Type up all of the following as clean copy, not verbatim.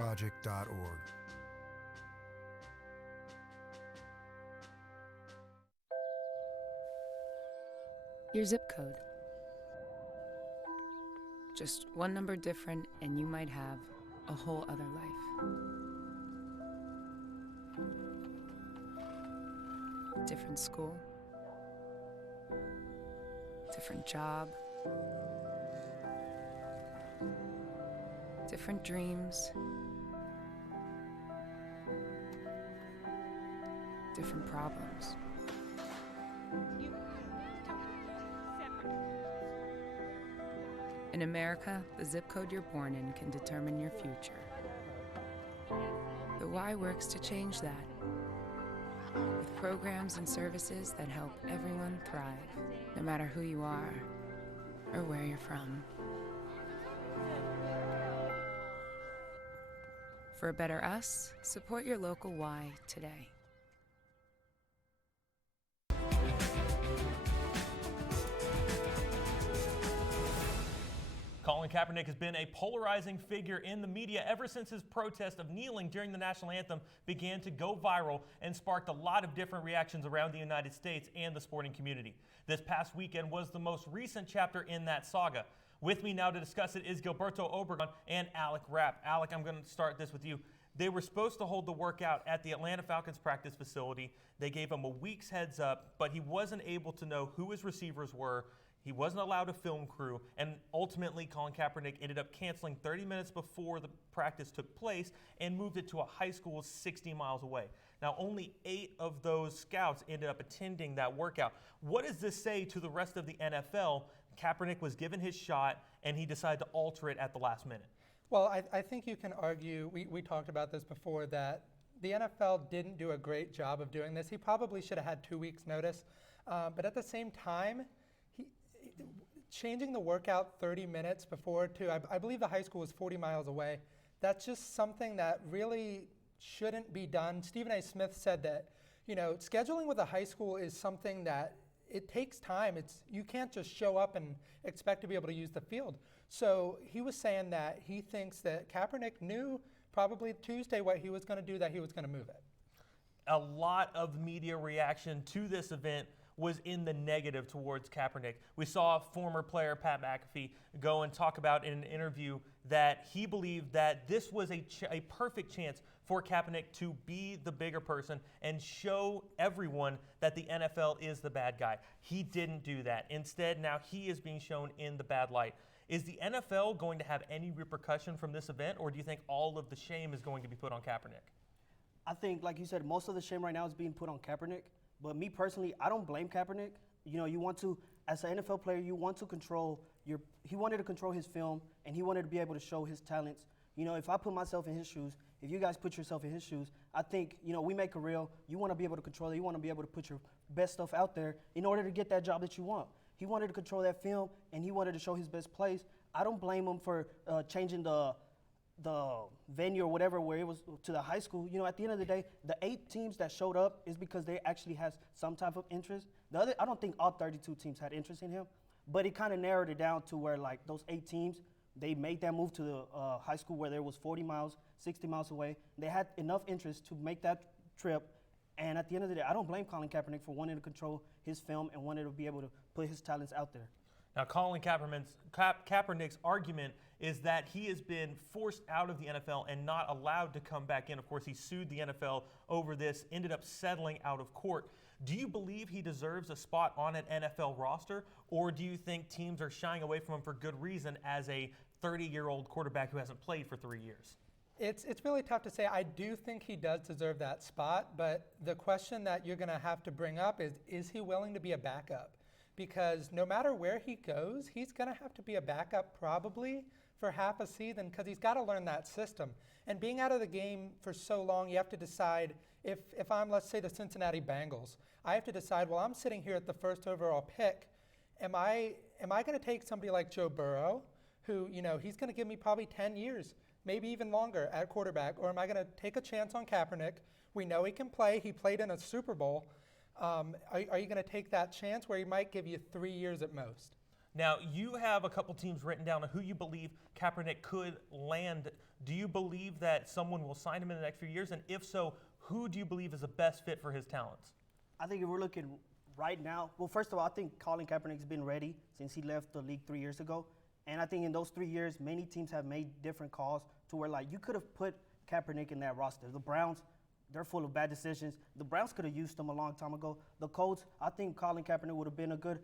NTTVproject.org. Your zip code. Just one number different, and you might have a whole other life. Different school, different job, different dreams, different problems. In America, the zip code you're born in can determine your future. The Y works to change that, with programs and services that help everyone thrive, no matter who you are or where you're from. For a better us, support your local Y today. Colin Kaepernick has been a polarizing figure in the media ever since his protest of kneeling during the national anthem began to go viral and sparked a lot of different reactions around the United States and the sporting community. This past weekend was the most recent chapter in that saga. With me now to discuss it is Gilberto Obregon and Alec Rapp. Alec, I'm going to start this with you. They were supposed to hold the workout at the Atlanta Falcons practice facility. They gave him a week's heads up, but he wasn't able to know who his receivers were. He wasn't allowed a film crew, and ultimately Colin Kaepernick ended up canceling 30 minutes before the practice took place and moved it to a high school 60 miles away. Now, only 8 of those scouts ended up attending that workout. What does this say to the rest of the NFL? Kaepernick was given his shot, and he decided to alter it at the last minute. Well, I think you can argue, we talked about this before, that the NFL didn't do a great job of doing this. He probably should have had 2 weeks' notice. But at the same time, changing the workout 30 minutes before I believe the high school was 40 miles away. That's just something that really shouldn't be done. Stephen A. Smith said that, scheduling with a high school is something that it takes time. You can't just show up and expect to be able to use the field. So he was saying that he thinks that Kaepernick knew probably Tuesday what he was going to do, that he was going to move it. A lot of media reaction to this event was in the negative towards Kaepernick. We saw former player Pat McAfee go and talk about in an interview that he believed that this was a perfect chance for Kaepernick to be the bigger person and show everyone that the NFL is the bad guy. He didn't do that. Instead, now he is being shown in the bad light. Is the NFL going to have any repercussion from this event, or do you think all of the shame is going to be put on Kaepernick? I think, like you said, most of the shame right now is being put on Kaepernick. But me personally, I don't blame Kaepernick. You want to, as an NFL player, you want to control he wanted to control his film, and he wanted to be able to show his talents. If I put myself in his shoes, if you guys put yourself in his shoes, I think, we make a reel. You want to be able to control it. You want to be able to put your best stuff out there in order to get that job that you want. He wanted to control that film, and he wanted to show his best plays. I don't blame him for changing the venue or whatever where it was to the high school. At the end of the day, the 8 teams that showed up is because they actually has some type of interest. I don't think all 32 teams had interest in him, but it kind of narrowed it down to where, like, those 8 teams, they made that move to the high school where there was 40 miles, 60 miles away. They had enough interest to make that trip. And at the end of the day, I don't blame Colin Kaepernick for wanting to control his film and wanting to be able to put his talents out there. Now, Colin Kaepernick's argument is that he has been forced out of the NFL and not allowed to come back in. Of course, he sued the NFL over this, ended up settling out of court. Do you believe he deserves a spot on an NFL roster, or do you think teams are shying away from him for good reason as a 30-year-old quarterback who hasn't played for 3 years? It's really tough to say. I do think he does deserve that spot, but the question that you're going to have to bring up is he willing to be a backup? Because no matter where he goes, he's going to have to be a backup probably for half a season, because he's got to learn that system. And being out of the game for so long, you have to decide, if I'm, let's say, the Cincinnati Bengals, I have to decide, well, I'm sitting here at the first overall pick. Am I going to take somebody like Joe Burrow, who, he's going to give me probably 10 years, maybe even longer at quarterback, or am I going to take a chance on Kaepernick? We know he can play. He played in a Super Bowl. Are you going to take that chance where he might give you 3 years at most? Now, you have a couple teams written down on who you believe Kaepernick could land. Do you believe that someone will sign him in the next few years? And if so, who do you believe is the best fit for his talents? I think if we're looking right now, well, first of all, I think Colin Kaepernick's been ready since he left the league 3 years ago. And I think in those 3 years, many teams have made different calls to where, like, you could have put Kaepernick in that roster. The Browns, they're full of bad decisions. The Browns could have used him a long time ago. The Colts, I think Colin Kaepernick would have been a good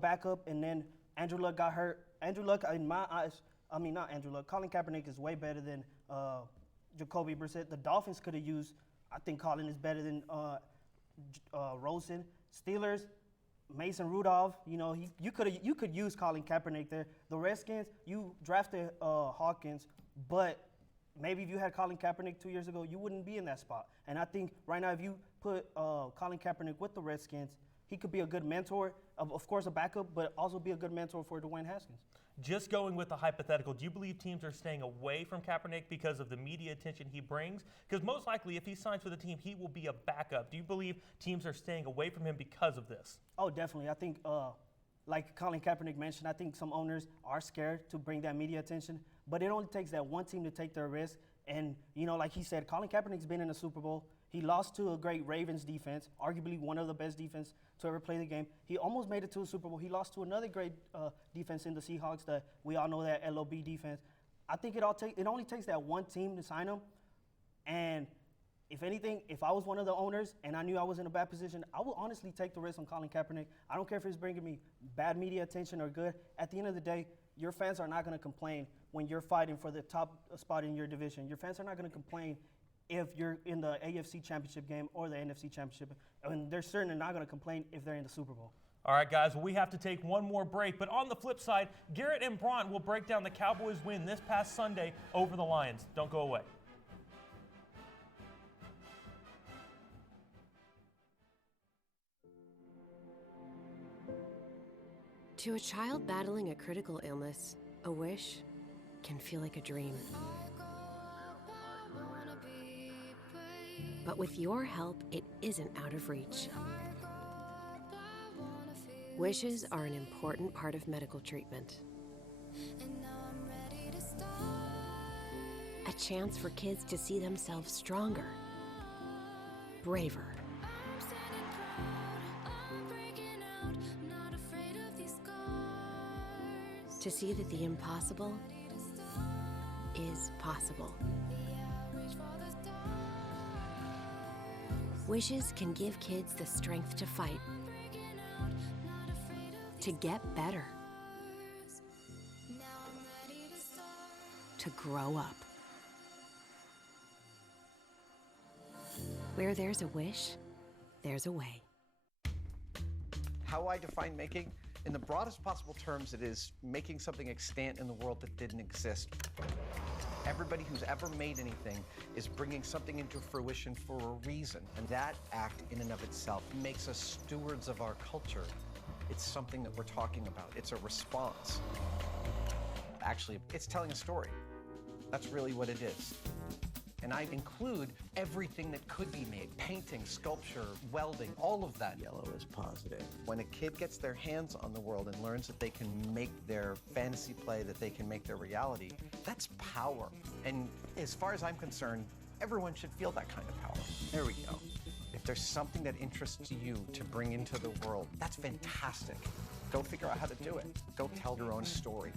backup. And then Andrew Luck got hurt. Andrew Luck, in my eyes, I mean, not Andrew Luck. Colin Kaepernick is way better than Jacoby Brissett. The Dolphins could have used, I think Colin is better than Rosen. Steelers, Mason Rudolph, you know, you could use Colin Kaepernick there. The Redskins, you drafted Hawkins, but maybe if you had Colin Kaepernick 2 years ago, you wouldn't be in that spot. And I think right now, if you put Colin Kaepernick with the Redskins, he could be a good mentor, of course a backup, but also be a good mentor for Dwayne Haskins. Just going with the hypothetical, do you believe teams are staying away from Kaepernick because of the media attention he brings? Because most likely, if he signs for the team, he will be a backup. Do you believe teams are staying away from him because of this? Oh, definitely. I think, like Colin Kaepernick mentioned, I think some owners are scared to bring that media attention, but it only takes that one team to take their risk. And, you know, like he said, Colin Kaepernick's been in the Super Bowl. He lost to a great Ravens defense, arguably one of the best defense to ever play the game. He almost made it to a Super Bowl. He lost to another great defense in the Seahawks that we all know, that LOB defense. I think it only takes that one team to sign him. And if anything, if I was one of the owners and I knew I was in a bad position, I would honestly take the risk on Colin Kaepernick. I don't care if it's bringing me bad media attention or good. At the end of the day, your fans are not going to complain when you're fighting for the top spot in your division. Your fans are not going to complain if you're in the AFC Championship game or the NFC Championship. And they're certainly not going to complain if they're in the Super Bowl. All right, guys, well, we have to take one more break. But on the flip side, Garrett and Bront will break down the Cowboys' win this past Sunday over the Lions. Don't go away. To a child battling a critical illness, a wish can feel like a dream. But with your help, it isn't out of reach. Wishes are an important part of medical treatment. A chance for kids to see themselves stronger, braver, to see that the impossible is possible. Wishes can give kids the strength to fight, to get better, to grow up. Where there's a wish, there's a way. How I define making? In the broadest possible terms, it is making something extant in the world that didn't exist. Everybody who's ever made anything is bringing something into fruition for a reason. And that act in and of itself makes us stewards of our culture. It's something that we're talking about. It's a response. Actually, it's telling a story. That's really what it is. And I include everything that could be made: painting, sculpture, welding, all of that. Yellow is positive. When a kid gets their hands on the world and learns that they can make their fantasy play, that they can make their reality, that's power. And as far as I'm concerned, everyone should feel that kind of power. There we go. If there's something that interests you to bring into the world, that's fantastic. Go figure out how to do it. Go tell your own story.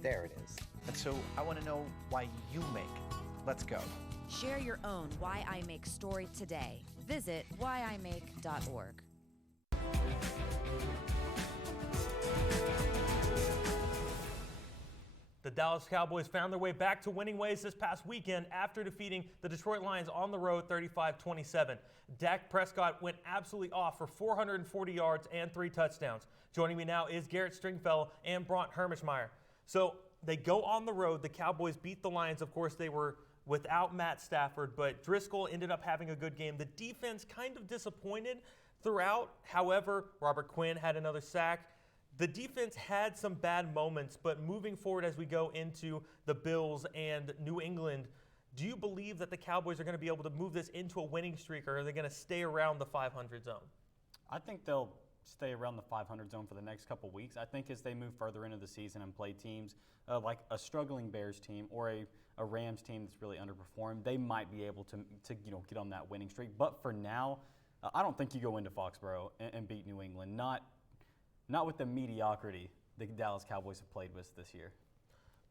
There it is. And so I want to know why you make. Let's go. Share your own Why I Make story today. Visit whyimake.org. The Dallas Cowboys found their way back to winning ways this past weekend after defeating the Detroit Lions on the road 35-27. Dak Prescott went absolutely off for 440 yards and 3 touchdowns. Joining me now is Garrett Stringfellow and Bront Hermishmeyer. So they go on the road. The Cowboys beat the Lions. Of course, they were without Matt Stafford, but Driscoll ended up having a good game. The defense kind of disappointed throughout. However, Robert Quinn had another sack. The defense had some bad moments, but moving forward as we go into the Bills and New England, do you believe that the Cowboys are going to be able to move this into a winning streak, or are they going to stay around the 500 zone? I think they'll stay around the 500 zone for the next couple weeks. I think as they move further into the season and play teams like a struggling Bears team or a Rams team that's really underperformed, they might be able to get on that winning streak. But for now, I don't think you go into Foxborough and beat New England. Not with the mediocrity the Dallas Cowboys have played with this year.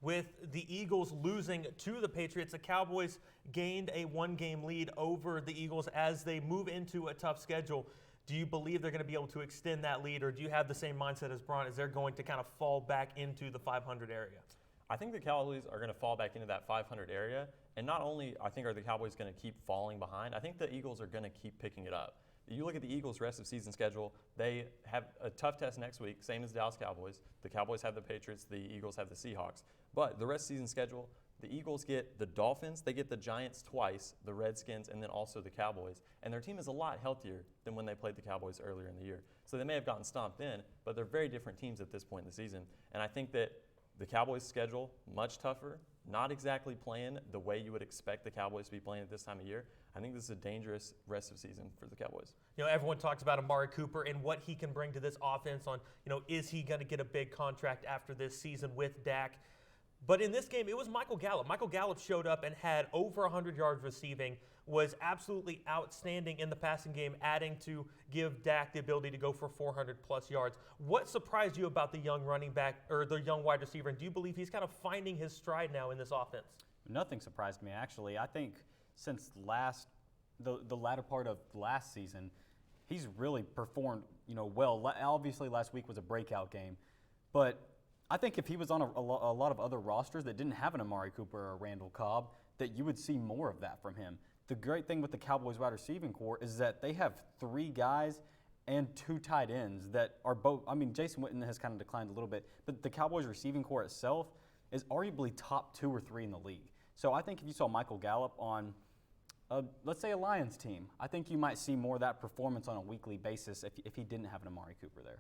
With the Eagles losing to the Patriots, the Cowboys gained a one-game lead over the Eagles as they move into a tough schedule. Do you believe they're going to be able to extend that lead, or do you have the same mindset as Braun, as they're going to kind of fall back into the 500 area? I think the Cowboys are going to fall back into that 500 area, and not only I think are the Cowboys going to keep falling behind, I think the Eagles are going to keep picking it up. You look at the Eagles' rest of season schedule, they have a tough test next week, same as the Dallas Cowboys. The Cowboys have the Patriots, the Eagles have the Seahawks. But the rest of season schedule, the Eagles get the Dolphins, they get the Giants twice, the Redskins, and then also the Cowboys. And their team is a lot healthier than when they played the Cowboys earlier in the year. So they may have gotten stomped in, but they're very different teams at this point in the season. And I think that the Cowboys' schedule, much tougher, not exactly playing the way you would expect the Cowboys to be playing at this time of year. I think this is a dangerous rest of season for the Cowboys. Everyone talks about Amari Cooper and what he can bring to this offense on, is he going to get a big contract after this season with Dak? But in this game, it was Michael Gallup. Michael Gallup showed up and had over 100 yards receiving, was absolutely outstanding in the passing game, adding to give Dak the ability to go for 400-plus yards. What surprised you about the young running back or the young wide receiver, and do you believe he's kind of finding his stride now in this offense? Nothing surprised me, actually. I think since the latter part of last season, he's really performed well. Obviously, last week was a breakout game, but I think if he was on a lot of other rosters that didn't have an Amari Cooper or Randall Cobb, that you would see more of that from him. The great thing with the Cowboys wide receiving core is that they have 3 guys and 2 tight ends that are both, Jason Witten has kind of declined a little bit, but the Cowboys receiving core itself is arguably top 2 or 3 in the league. So I think if you saw Michael Gallup on, let's say, a Lions team, I think you might see more of that performance on a weekly basis if he didn't have an Amari Cooper there.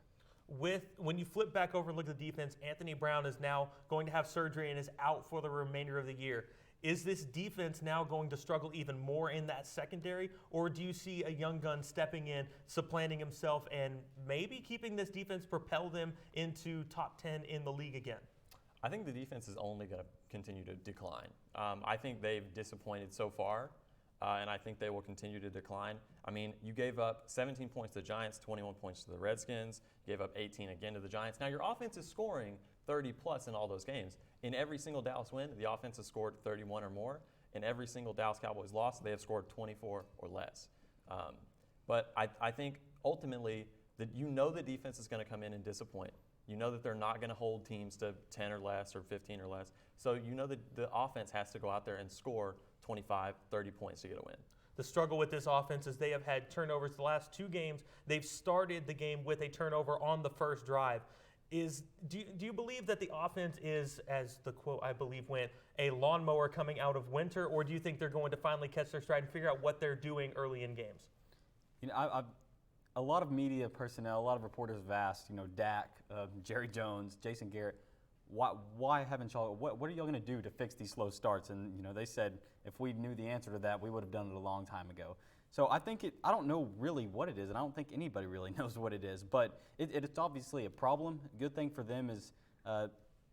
When you flip back over and look at the defense, Anthony Brown is now going to have surgery and is out for the remainder of the year. Is this defense now going to struggle even more in that secondary, or do you see a young gun stepping in, supplanting himself, and maybe keeping this defense propel them into top 10 in the league again? I think the defense is only going to continue to decline. I think they've disappointed so far, and I think they will continue to decline. You gave up 17 points to the Giants, 21 points to the Redskins, gave up 18 again to the Giants. Now, your offense is scoring 30-plus in all those games. In every single Dallas win, the offense has scored 31 or more. In every single Dallas Cowboys loss, they have scored 24 or less. But I think ultimately that the defense is going to come in and disappoint. You know that they're not going to hold teams to 10 or less or 15 or less. So you know that the offense has to go out there and score 25, 30 points to get a win. The struggle with this offense is they have had turnovers the last 2 games. They've started the game with a turnover on the first drive. Do you believe that the offense is, as the quote I believe went, a lawnmower coming out of winter, or do you think they're going to finally catch their stride and figure out what they're doing early in games? A lot of media personnel, a lot of reporters have asked, Dak, Jerry Jones, Jason Garrett, why haven't y'all, what are y'all going to do to fix these slow starts? And, they said if we knew the answer to that, we would have done it a long time ago. So I don't know really what it is, and I don't think anybody really knows what it is, but it's obviously a problem. A good thing for them is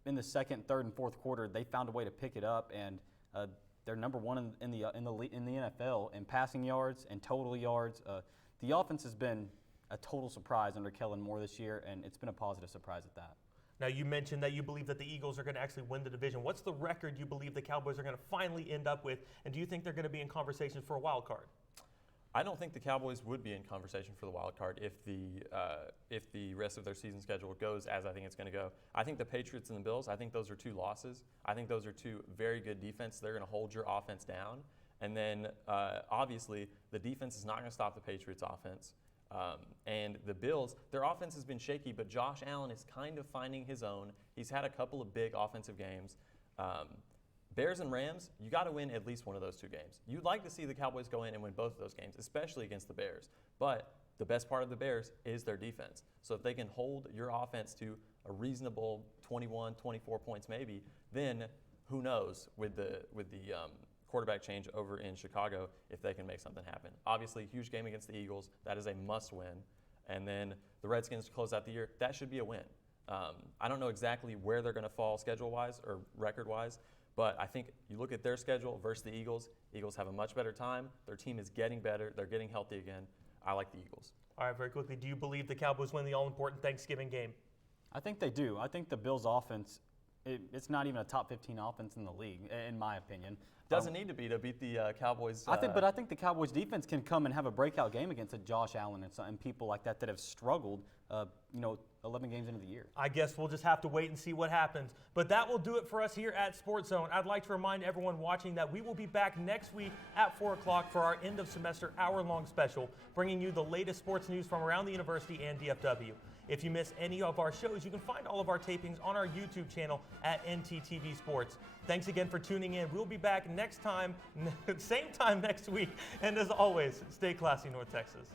in the second, third, and fourth quarter, they found a way to pick it up, and they're number 1 in the NFL in passing yards and total yards. The offense has been a total surprise under Kellen Moore this year, and it's been a positive surprise at that. Now, you mentioned that you believe that the Eagles are going to actually win the division. What's the record you believe the Cowboys are going to finally end up with, and do you think they're going to be in conversation for a wild card? I don't think the Cowboys would be in conversation for the wild card if the rest of their season schedule goes as I think it's going to go. I think the Patriots and the Bills, I think those are 2 losses. I think those are 2 very good defenses. They're going to hold your offense down. And then, obviously, the defense is not going to stop the Patriots' offense. And the Bills, their offense has been shaky, but Josh Allen is kind of finding his own. He's had a couple of big offensive games. Bears and Rams, you got to win at least one of those 2 games. You'd like to see the Cowboys go in and win both of those games, especially against the Bears. But the best part of the Bears is their defense. So if they can hold your offense to a reasonable 21, 24 points maybe, then who knows with the quarterback change over in Chicago if they can make something happen. Obviously, huge game against the Eagles. That is a must-win. and then the Redskins to close out the year, that should be a win. I don't know exactly where they're going to fall schedule-wise or record-wise, but I think you look at their schedule versus the Eagles. Eagles have a much better time. Their team is getting better. They're getting healthy again. I like the Eagles. All right, very quickly, do you believe the Cowboys win the all-important Thanksgiving game? I think they do. I think the Bills' offense, it's not even a top 15 offense in the league, in my opinion. Doesn't need to beat the Cowboys. I think the Cowboys' defense can come and have a breakout game against a Josh Allen and people like that have struggled, 11 games into the year. I guess we'll just have to wait and see what happens. But that will do it for us here at Sports Zone. I'd like to remind everyone watching that we will be back next week at 4 o'clock for our end of semester hour-long special, bringing you the latest sports news from around the university and DFW. If you miss any of our shows, you can find all of our tapings on our YouTube channel at NTTV Sports. Thanks again for tuning in. We'll be back next time, same time next week. And as always, stay classy, North Texas.